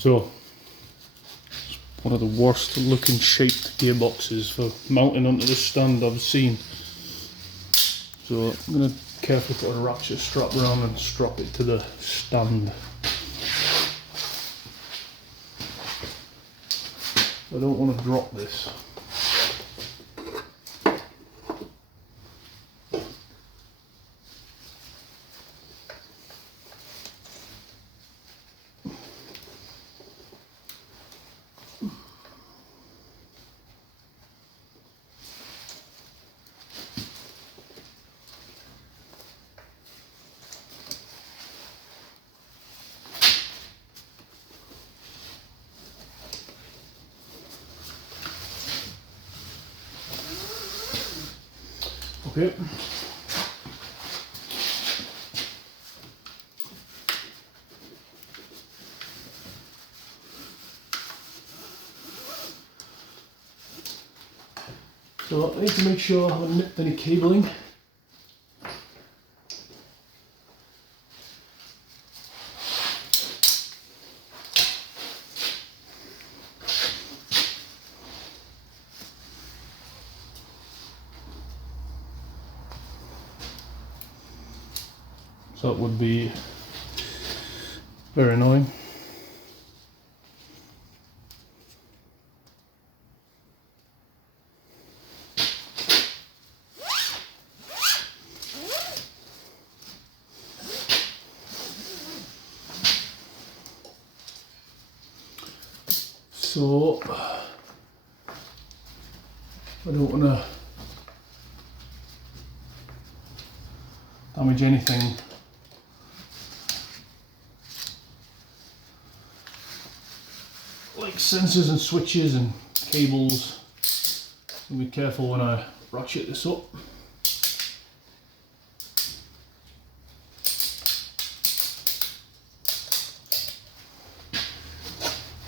So it's one of the worst looking shaped gearboxes for mounting onto the stand I've seen. So I'm going to carefully put a ratchet strap around and strap it to the stand. I don't want to drop this. Okay. So I need to make sure I haven't nipped any cabling. So that would be very annoying. So I don't want to damage anything. Like sensors and switches and cables. I'll be careful when I ratchet this up.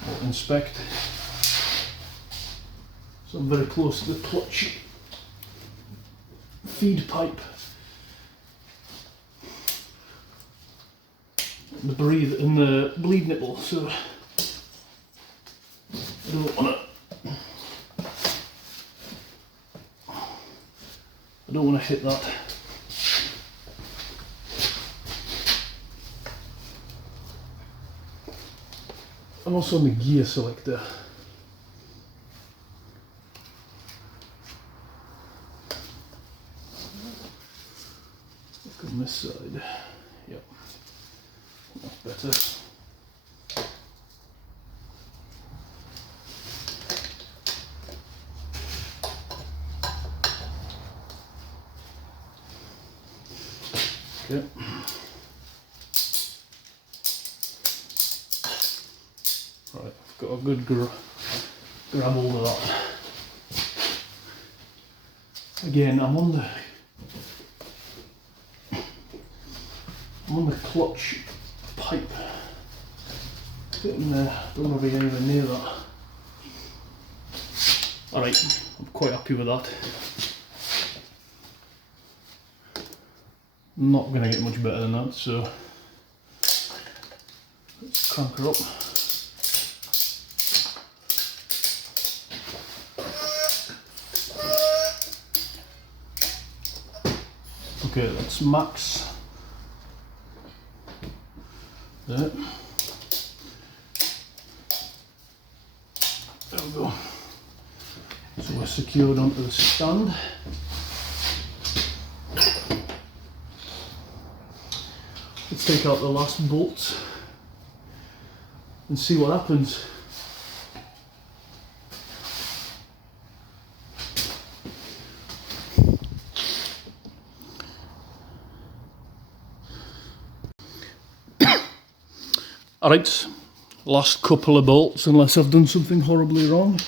I'll inspect. So I'm very close to the clutch feed pipe. The breathe in the bleed nipple, so I don't want to hit that. And also on the gear selector. Look on this side. Yep. That's better. Okay. Right, I've got a good grab hold of that. Again, I'm on the clutch pipe. Getting there, don't want to be anywhere near that. Alright, I'm quite happy with that. Not going to get much better than that, so let's crank her up. Okay, that's max. There. There we go. So we're secured onto the stand. Let's take out the last bolts and see what happens. Alright, last couple of bolts, unless I've done something horribly wrong.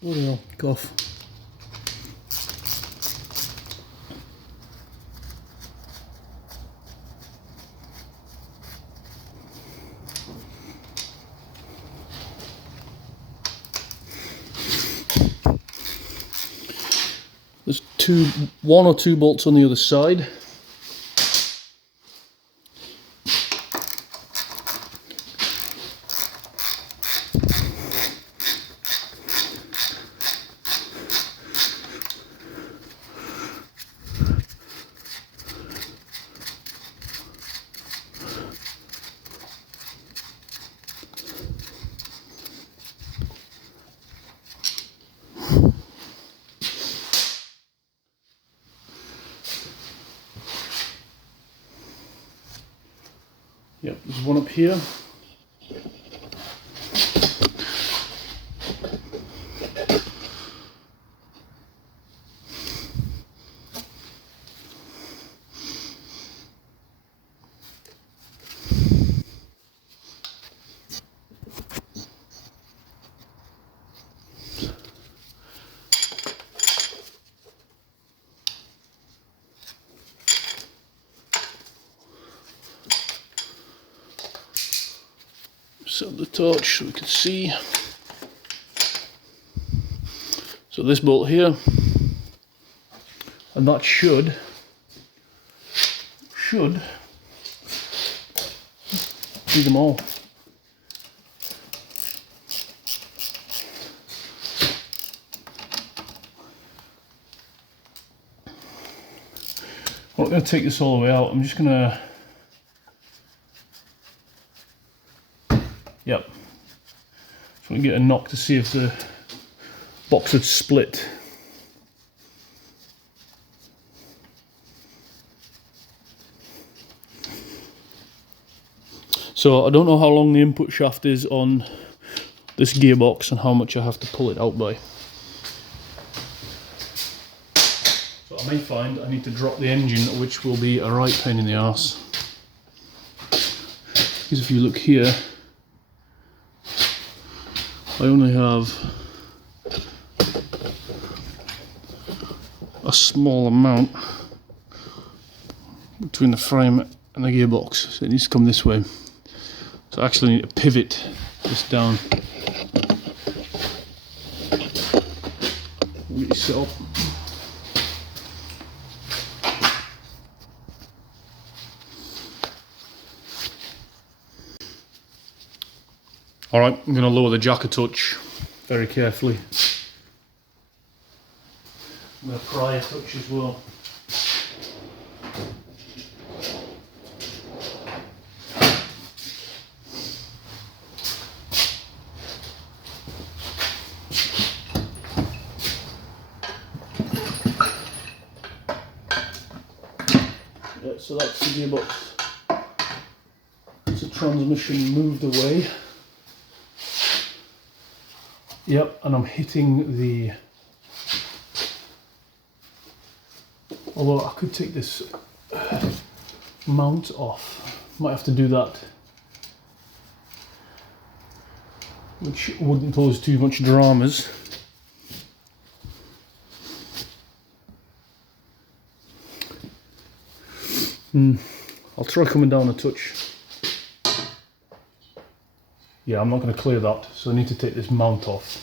Bloody hell, cough. There's one or two bolts on the other side. Yep, there's one up here. Set the torch so we can see. So this bolt here, and that should do them all. I'm not going to take this all the way out. I'm just going to, yep, just want to get a knock to see if the box had split. So I don't know how long the input shaft is on this gearbox and how much I have to pull it out by. So I may find I need to drop the engine, which will be a right pain in the arse. Because if you look here, I only have a small amount between the frame and the gearbox, so it needs to come this way. So I actually need to pivot this down. Get it set up. Alright, I'm going to lower the jack a touch very carefully. I'm going to pry a touch as well. Yeah, so that's the gearbox. It's the transmission moved away. Yep, and I'm hitting the, although I could take this mount off, might have to do that, which wouldn't pose too much dramas. I'll try coming down a touch. Yeah, I'm not going to clear that, so I need to take this mount off.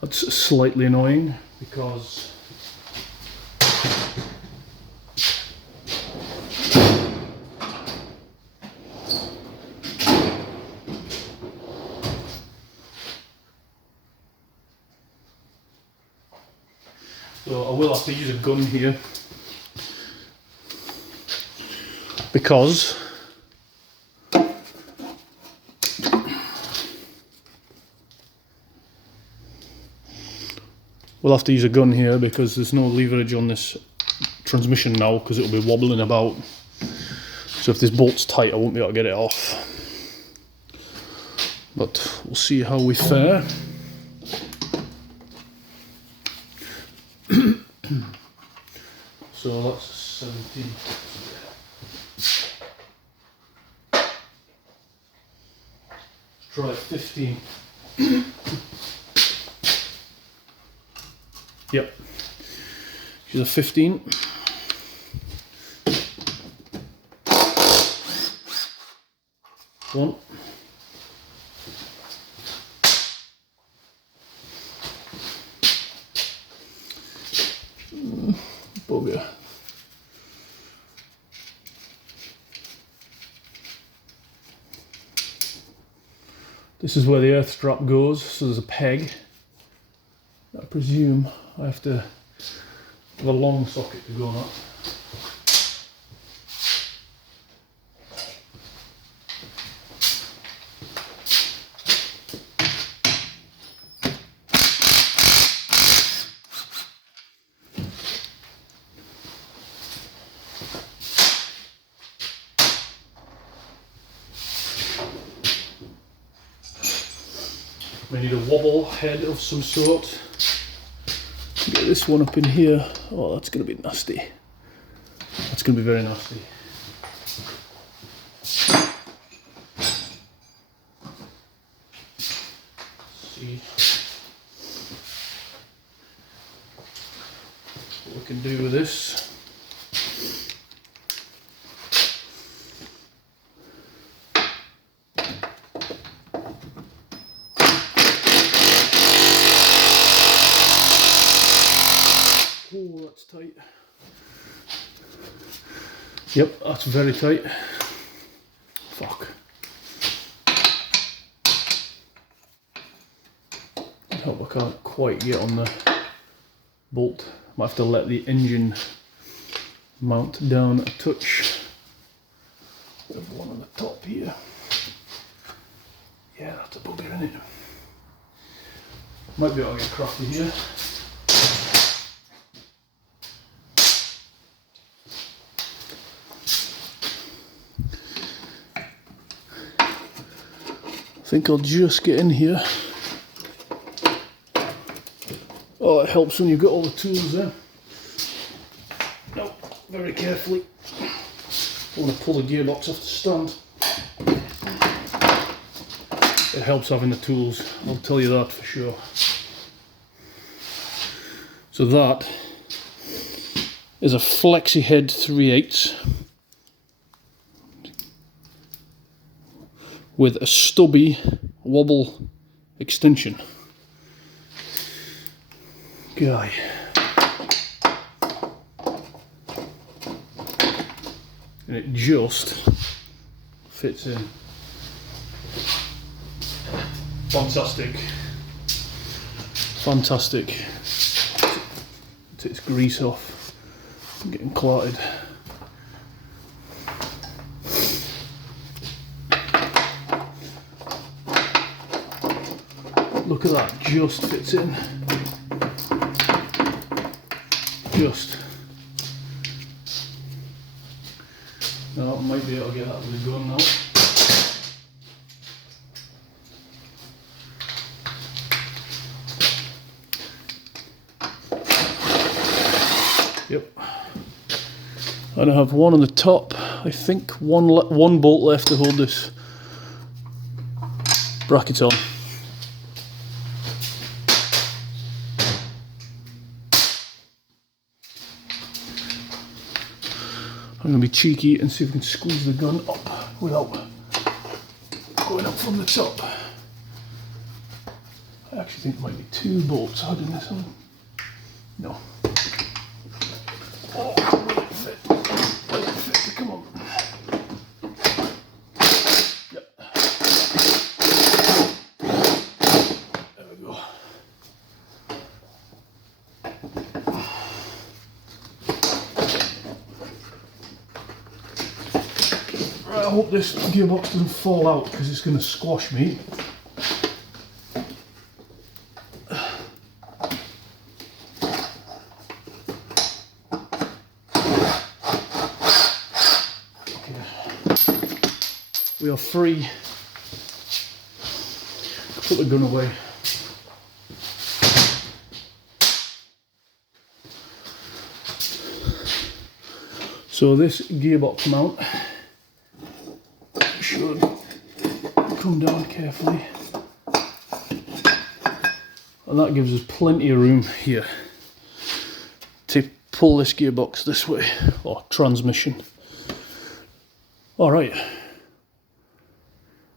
That's slightly annoying because so I will have to use a gun here because we'll have to use a gun here because there's no leverage on this transmission now because it'll be wobbling about. So if this bolt's tight, I won't be able to get it off. But we'll see how we fare. So that's 17. Let's try 15. Yep, she's a 15. One. bugger. This is where the earth strap goes, so there's a peg. I presume I have to have a long socket to go on that. We need a wobble head of some sort. Get this one up in here. Oh, that's going to be nasty. That's going to be very nasty. Let's see what we can do with this. Oh, that's tight. Yep, that's very tight. Fuck. I hope I can't quite get on the bolt. Might have to let the engine mount down a touch. There's one on the top here. Yeah, that's a bugger, isn't it? Might be able to get crafty here. I think I'll just get in here. Oh, it helps when you've got all the tools there. No, very carefully. I want to pull the gearbox off the stand. It helps having the tools, I'll tell you that for sure. So that is a flexi head 3/8 with a stubby wobble extension. Guy. And it just fits in. Fantastic. Fantastic. Takes grease off. I'm getting clotted. Look at that, just fits in. Just. No, I might be able to get that with a gun now. Yep. And I have one on the top. I think one bolt left to hold this bracket on. I'm going to be cheeky and see if we can squeeze the gun up without going up from the top. I actually think there might be two bolts holding this on. No. Oh, will it fit? Will it fit? Come on. Yep. There we go. Right, I hope this gearbox doesn't fall out because it's going to squash me. We are free. Put the gun away. So this gearbox mount should come down carefully. And that gives us plenty of room here to pull this gearbox this way, or transmission. Alright.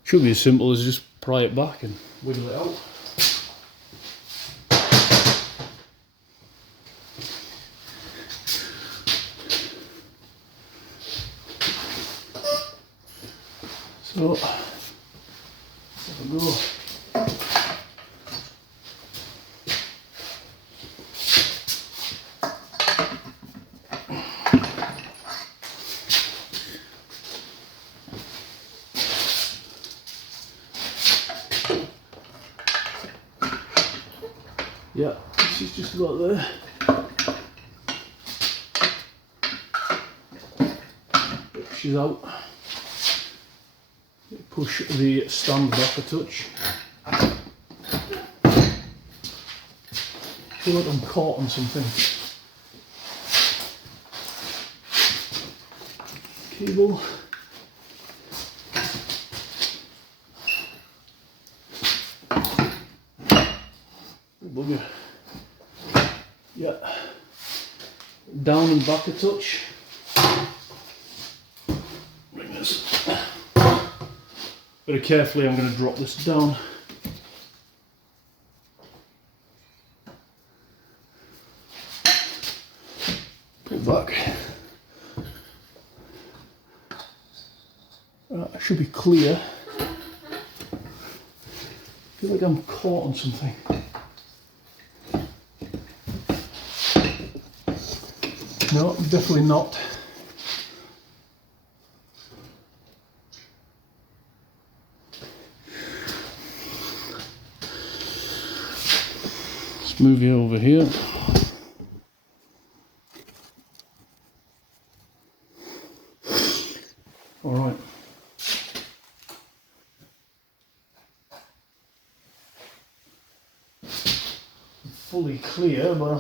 Should be as simple as just pry it back and wiggle it out. So, have a go. Yeah, she's just about there. She's out. Push the stand back a touch. I feel like I'm caught on something. Cable. Bugger. Yeah. Down and back a touch. Bring this. Very carefully, I'm going to drop this down. Pull back. Right, I should be clear. I feel like I'm caught on something. No, definitely not. Let's move you over here. All right. I'm fully clear, but I'm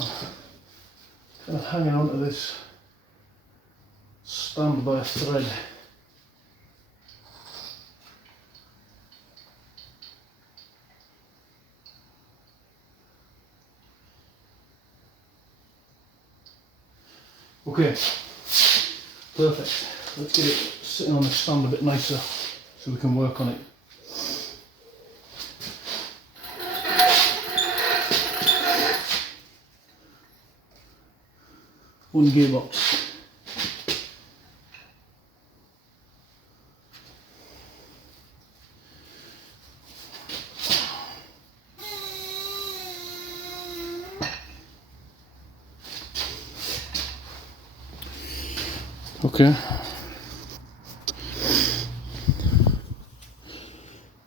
kind of hanging on to this stand by a thread. Okay, perfect. Let's get it sitting on the stand a bit nicer so we can work on it. One gearbox. Okay.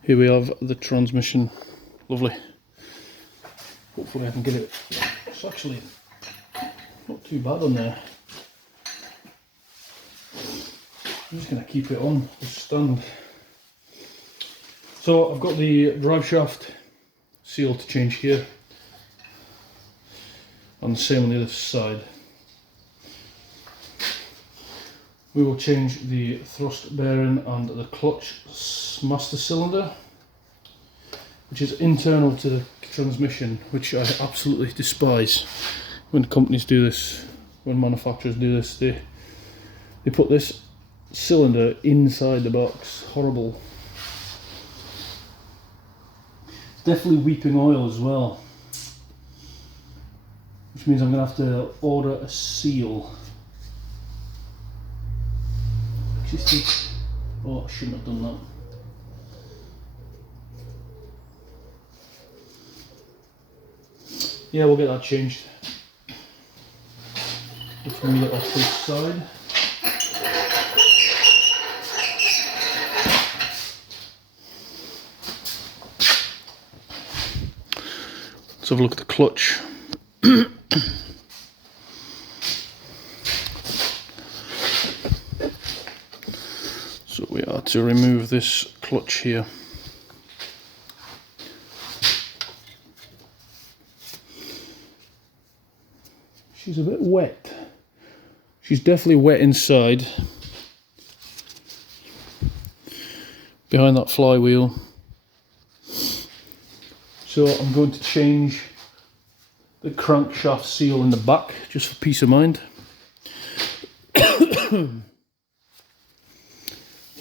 Here we have the transmission. Lovely. Hopefully I can get it. It's actually not too bad on there. I'm just going to keep it on the stand. So I've got the drive shaft seal to change here, and the same on the other side. We will change the thrust bearing and the clutch master cylinder, which is internal to the transmission, which I absolutely despise. When companies do this, when manufacturers do this, they put this cylinder inside the box. Horrible. It's definitely weeping oil as well, which means I'm going to have to order a seal. Oh, I shouldn't have done that. Yeah, we'll get that changed. Let's move it off this side. Let's have a look at the clutch. So we are to remove this clutch here. She's a bit wet. She's definitely wet inside. Behind that flywheel. So I'm going to change the crankshaft seal in the back, just for peace of mind.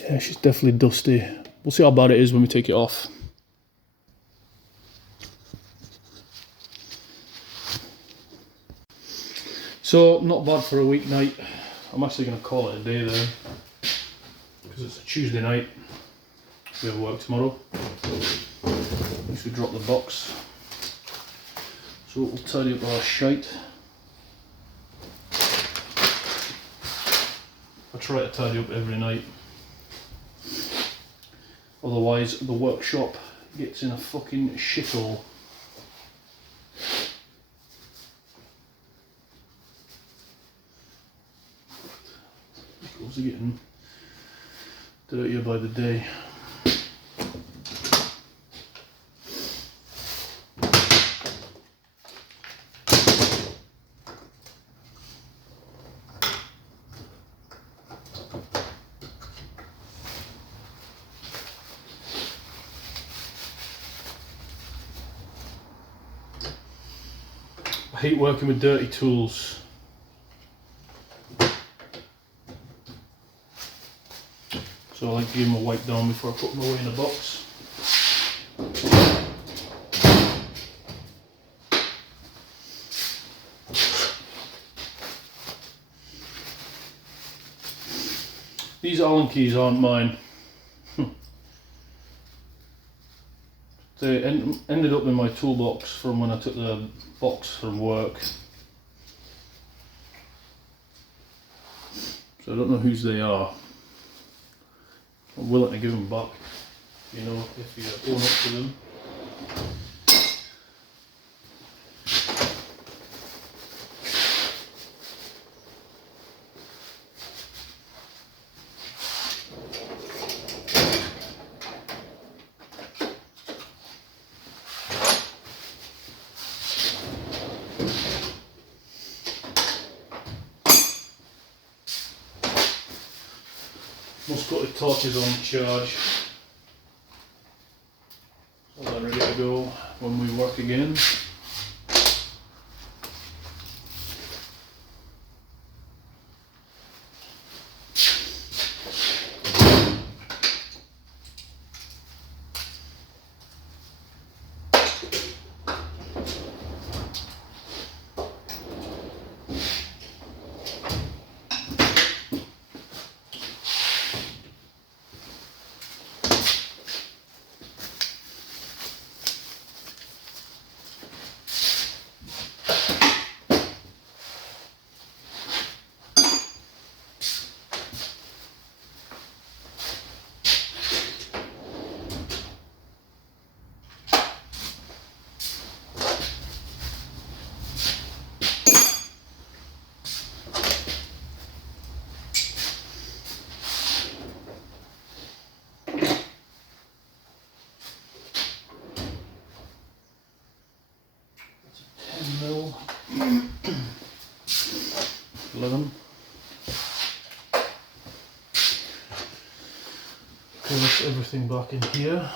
Yeah, she's definitely dusty. We'll see how bad it is when we take it off. So, not bad for a weeknight. I'm actually going to call it a day there, because it's a Tuesday night. we have work tomorrow. We should drop the box. So we'll tidy up our shite. I try to tidy up every night. Otherwise the workshop gets in a fucking shithole. Vehicles are getting dirtier by the day. I hate working with dirty tools. So I like to give them a wipe down before I put them away in the box. These Allen keys aren't mine. They ended up in my toolbox from when I took the box from work. So I don't know whose they are. I'm willing to give them back, you know, if you own up to them. Must put the torches on charge so they're ready to go when we work again. Mil 11. Place everything back in here.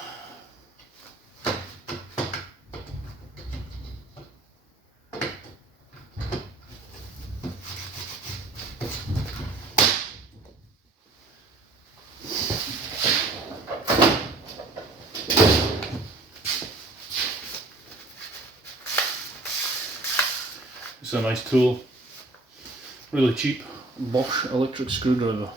It's a nice tool, really cheap, Bosch electric screwdriver.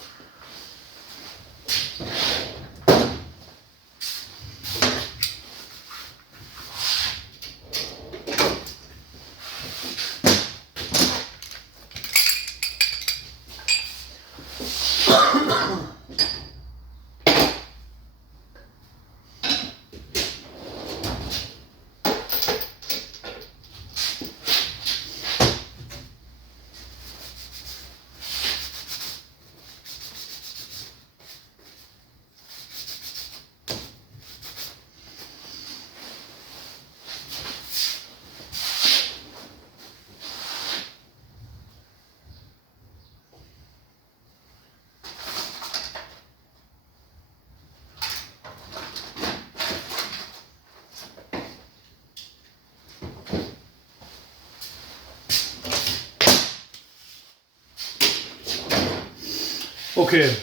Okay,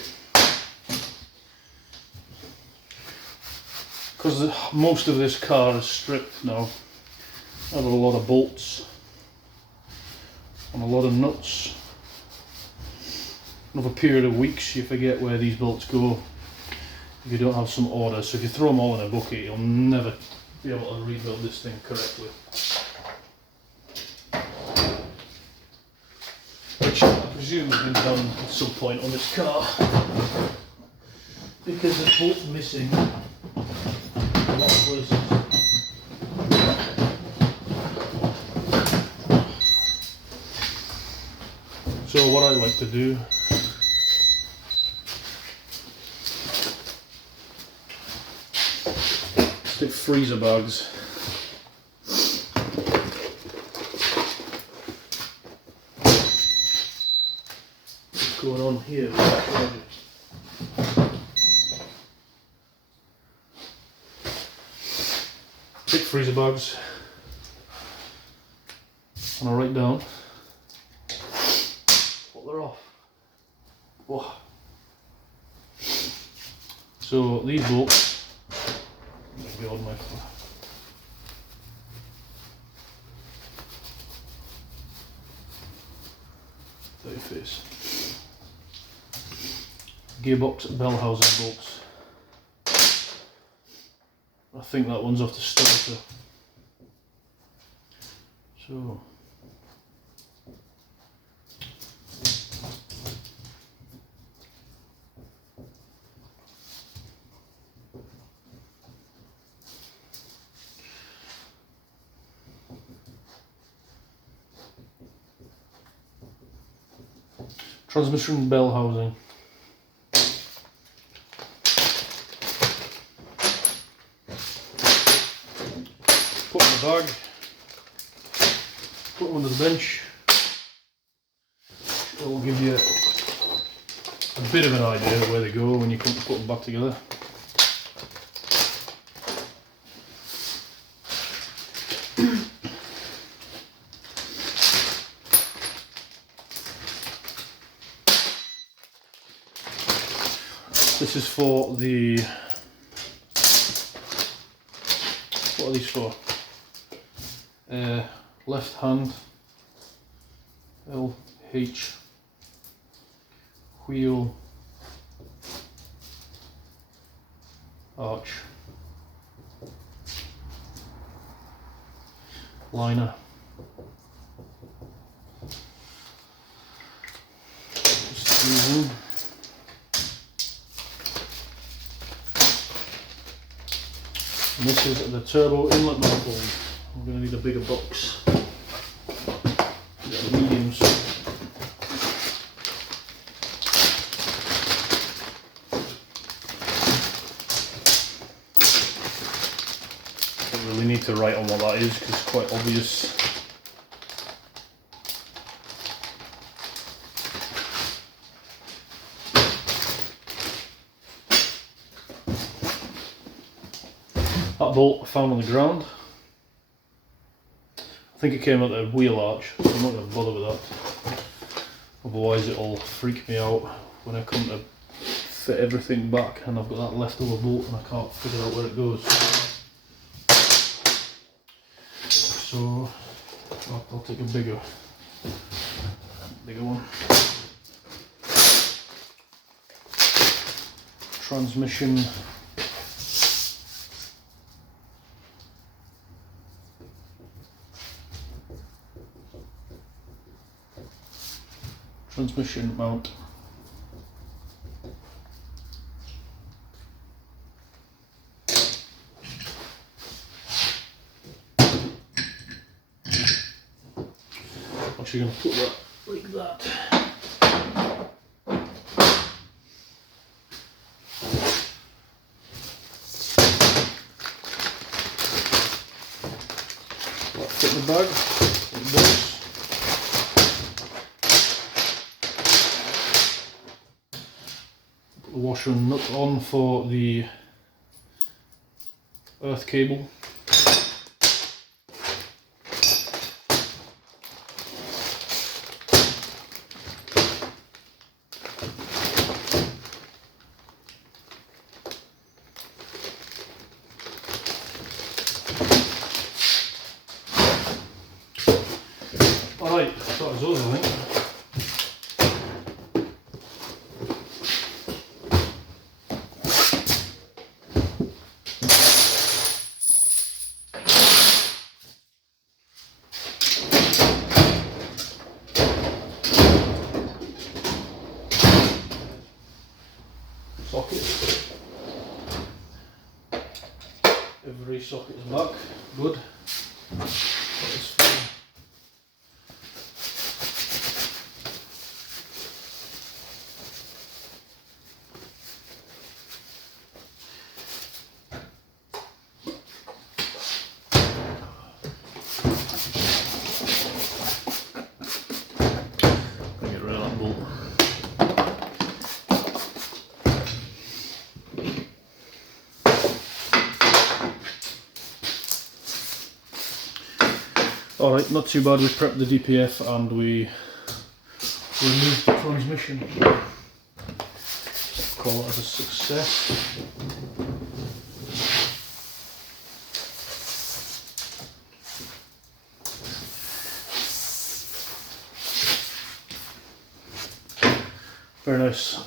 because most of this car is stripped now, I have a lot of bolts and a lot of nuts. Over a period of weeks you forget where these bolts go. if you don't have some order. So if you throw them all in a bucket, you'll never be able to rebuild this thing correctly. Which I presume has been done at some point on this car, because there's bolts missing a lot of places. So what I like to do stick freezer bags going on here with that project. Stick freezer bags, and I'll write down what they're off. Whoa. So these bolts, maybe on my face. Gearbox bell housing bolts. I think that one's off the starter. So transmission bell housing. Put in the bag, put them under the bench. It will give you a bit of an idea of where they go when you come to put them back together. This is for the, what are these for? Left hand LH wheel arch liner. Just using. And this is the turbo inlet manifold. I'm going to need a bigger box. Got mediums. Don't really need to write on what that is because it's quite obvious. That bolt I found on the ground. I think it came out the wheel arch, so I'm not going to bother with that. Otherwise it'll freak me out when I come to fit everything back and I've got that leftover bolt and I can't figure out where it goes. So I'll take a bigger one. Transmission mount. Actually going to put that like that. That fit in the bag, like this. The washer and nut on for the earth cable. Alright, that was those, I think. socket is back. Good. That is fine. Get rid of that bolt. Alright, not too bad. We prepped the DPF and we removed the transmission. Call it as a success. Very nice.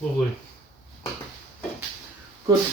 Lovely. Good.